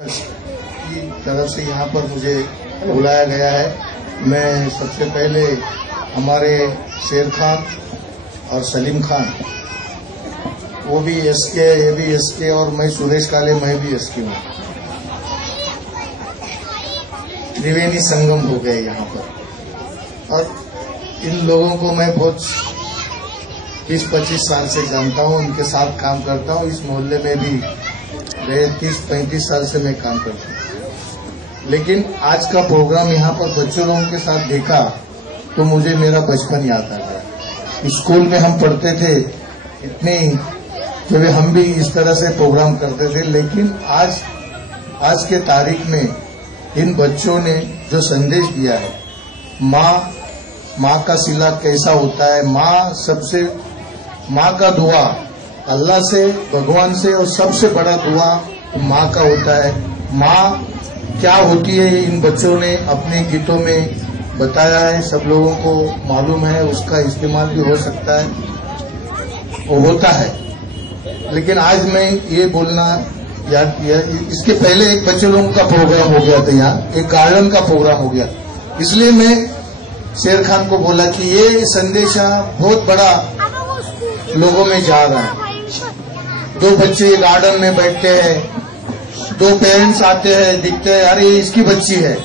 की तरफ से यहाँ पर मुझे बुलाया गया है। मैं सबसे पहले हमारे शेर खान और सलीम खान, वो भी एसके, ये भी एसके, और मैं सुरेश काले, मैं भी एसके हूँ। त्रिवेणी संगम हो गए यहाँ पर, और इन लोगों को मैं बहुत 20-25 साल से जानता हूँ, उनके साथ काम करता हूँ। इस मोहल्ले में भी 30-35 साल से मैं काम करता हूँ। लेकिन आज का प्रोग्राम यहाँ पर बच्चों लोगों के साथ देखा तो मुझे मेरा बचपन याद आ गया। स्कूल में हम पढ़ते थे, इतने जब हम भी इस तरह से प्रोग्राम करते थे। लेकिन आज के तारीख में इन बच्चों ने जो संदेश दिया है, माँ का सिला कैसा होता है, माँ का दुआ अल्लाह से, भगवान से, और सबसे बड़ा दुआ माँ का होता है। माँ क्या होती है ये इन बच्चों ने अपने गीतों में बताया है, सब लोगों को मालूम है, उसका इस्तेमाल भी हो सकता है, वो होता है। लेकिन आज मैं ये बोलना याद किया, इसके पहले एक बच्चे लोगों का प्रोग्राम हो गया था, यहाँ एक गार्डन का प्रोग्राम हो गया, इसलिए मैं शेर खान को बोला कि ये संदेशा बहुत बड़ा लोगों में जा रहा है। 2 बच्चे गार्डन में बैठते हैं, 2 पेरेंट्स आते हैं, दिखते हैं, अरे इसकी बच्ची है,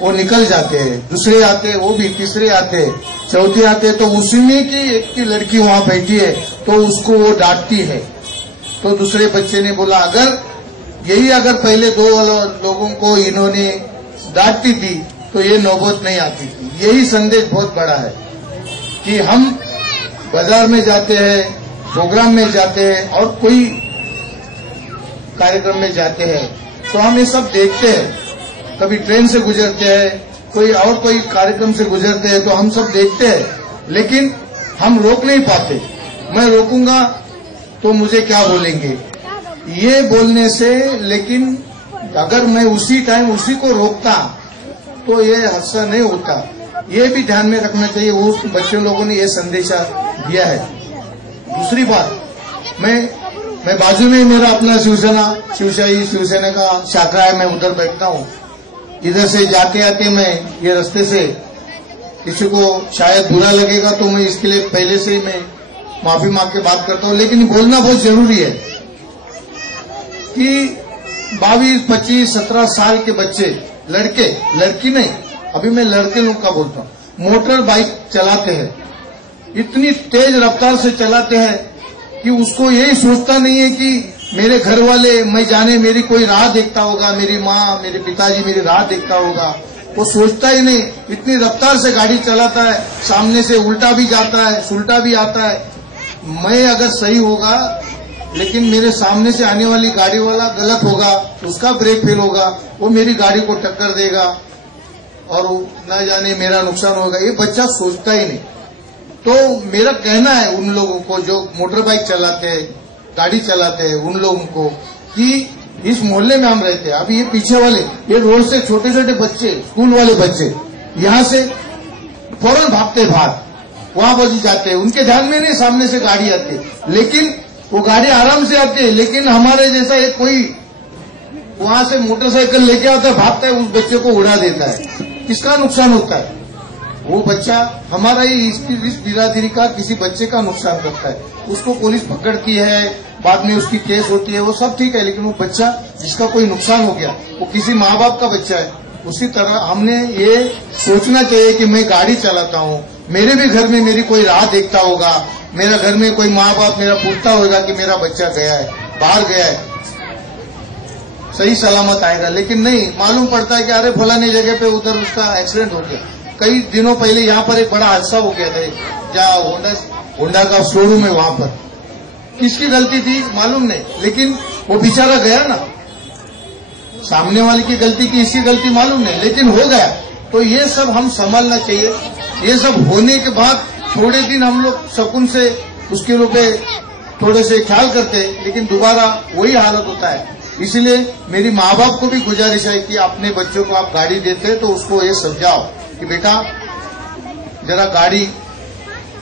वो निकल जाते हैं, दूसरे आते हैं, वो भी, तीसरे आते हैं, चौथे आते हैं, तो उसमें की एक की लड़की वहां बैठी है तो उसको वो डांटती है। तो दूसरे बच्चे ने बोला अगर पहले 2 लोगों को इन्होंने डांटती थी तो ये नौबत नहीं आती थी। यही संदेश बहुत बड़ा है कि हम बाजार में जाते हैं, प्रोग्राम में जाते हैं, और कोई कार्यक्रम में जाते हैं तो हम ये सब देखते हैं। कभी ट्रेन से गुजरते हैं, कोई कार्यक्रम से गुजरते हैं तो हम सब देखते हैं, लेकिन हम रोक नहीं पाते। मैं रोकूंगा तो मुझे क्या बोलेंगे, ये बोलने से, लेकिन अगर मैं उसी टाइम उसी को रोकता तो ये हादसा नहीं होता। ये भी ध्यान में रखना चाहिए। वो बच्चों लोगों ने ये संदेशा दिया है। दूसरी बात, मैं बाजू में मेरा अपना शिवसेना का शाखा है, मैं उधर बैठता हूँ। इधर से जाते आते मैं ये रास्ते से, किसी को शायद बुरा लगेगा तो मैं इसके लिए पहले से ही मैं माफी मांग के बात करता हूँ। लेकिन बोलना बहुत जरूरी है कि 22, 25, 17 साल के बच्चे, लड़की नहीं, अभी मैं लड़के लोग का बोलता हूँ, मोटर बाइक चलाते हैं, इतनी तेज रफ्तार से चलाते हैं कि उसको यही सोचता नहीं है कि मेरे घर वाले, मैं जाने मेरी कोई राह देखता होगा, मेरी माँ, मेरे पिताजी मेरी राह देखता होगा, वो सोचता ही नहीं। इतनी रफ्तार से गाड़ी चलाता है, सामने से उल्टा भी जाता है, सुलटा भी आता है। मैं अगर सही होगा, लेकिन मेरे सामने से आने वाली गाड़ी वाला गलत होगा, उसका ब्रेक फेल होगा, वो मेरी गाड़ी को टक्कर देगा और न जाने मेरा नुकसान होगा। ये बच्चा सोचता ही नहीं। तो मेरा कहना है उन लोगों को जो मोटर बाइक चलाते हैं, गाड़ी चलाते हैं, उन लोगों को कि इस मोहल्ले में हम रहते हैं। अभी ये पीछे वाले, ये रोड से छोटे छोटे बच्चे, स्कूल वाले बच्चे यहाँ से फौरन भागते वहां पर जाते हैं, उनके ध्यान में नहीं सामने से गाड़ी आती है, लेकिन वो गाड़ी आराम से आती है। लेकिन हमारे जैसा एक कोई वहां से मोटरसाइकिल लेके आता है, भागता है, उस बच्चे को उड़ा देता है। किसका नुकसान होता है? वो बच्चा हमारा ही, इस बिरादरी का किसी बच्चे का नुकसान करता है। उसको पुलिस पकड़ती है, बाद में उसकी केस होती है, वो सब ठीक है, लेकिन वो बच्चा जिसका कोई नुकसान हो गया वो किसी माँ बाप का बच्चा है। उसी तरह हमने ये सोचना चाहिए कि मैं गाड़ी चलाता हूँ, मेरे भी घर में मेरी कोई राह देखता होगा, मेरा घर में कोई माँ बाप मेरा पूछता होगा कि मेरा बच्चा गया है, बाहर गया है, सही सलामत आएगा। लेकिन नहीं, मालूम पड़ता है कि अरे फलानी जगह पे उधर उसका एक्सीडेंट हो गया। कई दिनों पहले यहाँ पर एक बड़ा हादसा हो गया था, जहाँ होंडा का शोरूम है, वहां पर किसकी गलती थी मालूम नहीं, लेकिन वो बेचारा गया ना, सामने वाले की गलती की, इसकी गलती मालूम नहीं, लेकिन हो गया। तो ये सब हम संभालना चाहिए। ये सब होने के बाद थोड़े दिन हम लोग सुकून से उसके रूपे थोड़े से ख्याल करते, लेकिन दोबारा वही हालत होता है। इसलिए मेरी माँ बाप को भी गुजारिश है कि अपने बच्चों को आप गाड़ी देते हैं तो उसको ये समझाओ कि बेटा जरा गाड़ी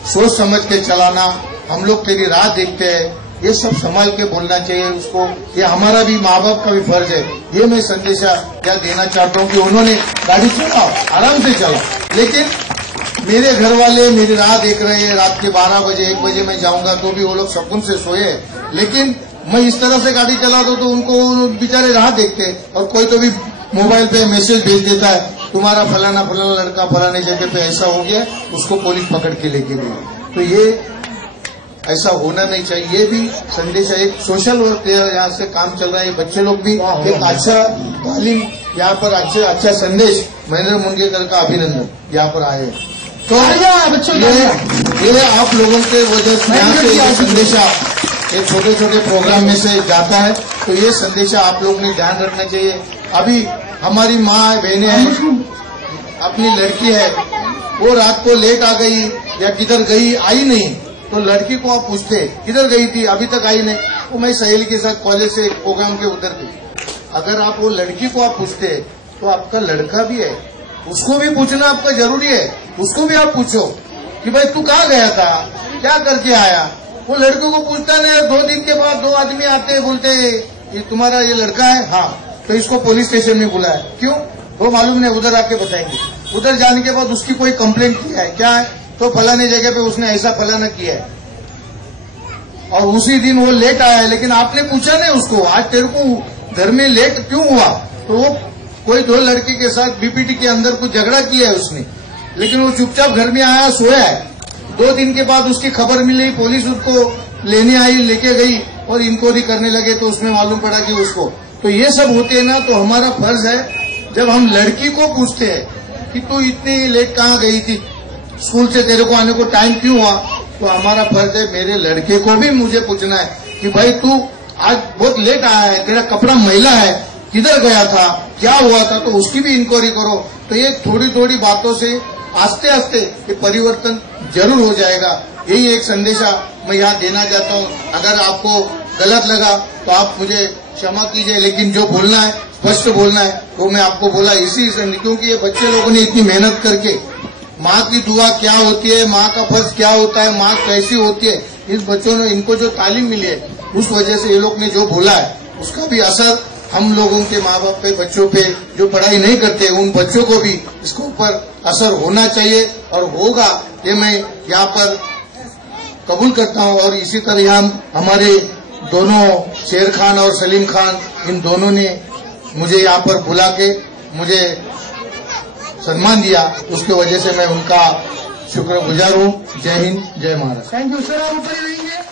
सोच समझ के चलाना, हम लोग तेरी राह देखते हैं, ये सब संभाल के बोलना चाहिए उसको। ये हमारा भी माँ बाप का भी फर्ज है। ये मैं संदेशा क्या देना चाहता हूँ कि उन्होंने गाड़ी चलाओ, आराम से चलाओ, लेकिन मेरे घर वाले मेरी राह देख रहे हैं। रात के 12 बजे 1 बजे मैं जाऊंगा तो भी वो लोग सुकून से सोए, लेकिन मैं इस तरह से गाड़ी चला दूं तो उनको बेचारे राह देखते हैं। और कोई तो भी मोबाइल पे मैसेज भेज देता है, तुम्हारा फलाना फलाना लड़का फलाने जगह पे ऐसा हो गया, उसको पुलिस पकड़ के लेके गई। तो ये ऐसा होना नहीं चाहिए। ये भी संदेशा एक सोशल वर्क यहाँ से काम चल रहा है। बच्चे लोग भी एक अच्छा तालीम यहाँ पर अच्छा संदेश, महेंद्र मुनगेकर का अभिनंदन यहाँ पर आए। तो ये आप लोगों के वजह से यहाँ से ये संदेशा एक छोटे छोटे प्रोग्राम में से जाता है। तो ये संदेशा आप लोग ने ध्यान रखना चाहिए। अभी हमारी माँ बहनें हैं, अपनी लड़की है, वो रात को लेट आ गई या किधर गई, आई नहीं, तो लड़की को आप पूछते किधर गई थी, अभी तक आई नहीं। तो मैं सहेली के साथ कॉलेज से एक प्रोग्राम के उधर थी। अगर आप वो लड़की को आप पूछते तो आपका लड़का भी है, उसको भी पूछना आपका जरूरी है। उसको भी आप पूछो कि भाई तू कहाँ गया था, क्या करके आया। वो लड़के को पूछता नहीं। 2 दिन के बाद 2 आदमी आते हैं, बोलते ये तुम्हारा ये लड़का है, हाँ, तो इसको पुलिस स्टेशन में बुलाया। क्यों, वो मालूम नहीं, उधर आके बताएंगे। उधर जाने के बाद उसकी कोई कंप्लेंट किया है, क्या है, तो फलाने जगह पे उसने ऐसा फलाना किया है, और उसी दिन वो लेट आया है। लेकिन आपने पूछा नहीं उसको, आज तेरे को घर में लेट क्यों हुआ। तो वो कोई 2 लड़के के साथ बीपीटी के अंदर कुछ झगड़ा किया है उसने, लेकिन वो चुपचाप घर में आया, सोया है। 2 दिन के बाद उसकी खबर मिली, पुलिस उसको लेने आई, लेके गई और इंक्वायरी करने लगे, तो उसमें मालूम पड़ा कि उसको। तो ये सब होते हैं ना, तो हमारा फर्ज है जब हम लड़की को पूछते हैं कि तू इतनी लेट कहाँ गई थी, स्कूल से तेरे को आने को टाइम क्यों हुआ, तो हमारा फर्ज है मेरे लड़के को भी मुझे पूछना है कि भाई तू आज बहुत लेट आया है, तेरा कपड़ा मैला है, किधर गया था, क्या हुआ था, तो उसकी भी इंक्वायरी करो। तो ये थोड़ी थोड़ी बातों से आस्ते आस्ते ये परिवर्तन जरूर हो जाएगा। यही एक संदेशा मैं यहाँ देना चाहता हूँ। अगर आपको गलत लगा तो आप मुझे क्षमा कीजिए, लेकिन जो बोलना है स्पष्ट बोलना है वो मैं आपको बोला इसी क्योंकि ये बच्चे लोगों ने इतनी मेहनत करके, माँ की दुआ क्या होती है, माँ का फर्ज क्या होता है, माँ कैसी होती है, इस बच्चों ने इनको जो तालीम मिली है उस वजह से ये लोग ने जो बोला है उसका भी असर हम लोगों के माँ बाप पे, बच्चों पे जो पढ़ाई नहीं करते उन बच्चों को भी इसके ऊपर असर होना चाहिए और होगा, ये मैं यहाँ पर कबूल करता हूँ। और इसी तरह यहाँ हमारे दोनों शेर खान और सलीम खान, इन दोनों ने मुझे यहाँ पर बुला के मुझे सम्मान दिया, उसकी वजह से मैं उनका शुक्रगुजार हूँ। जय हिंद, जय महाराष्ट्र। Thank you sir. आप ऊपर ही रहेंगे।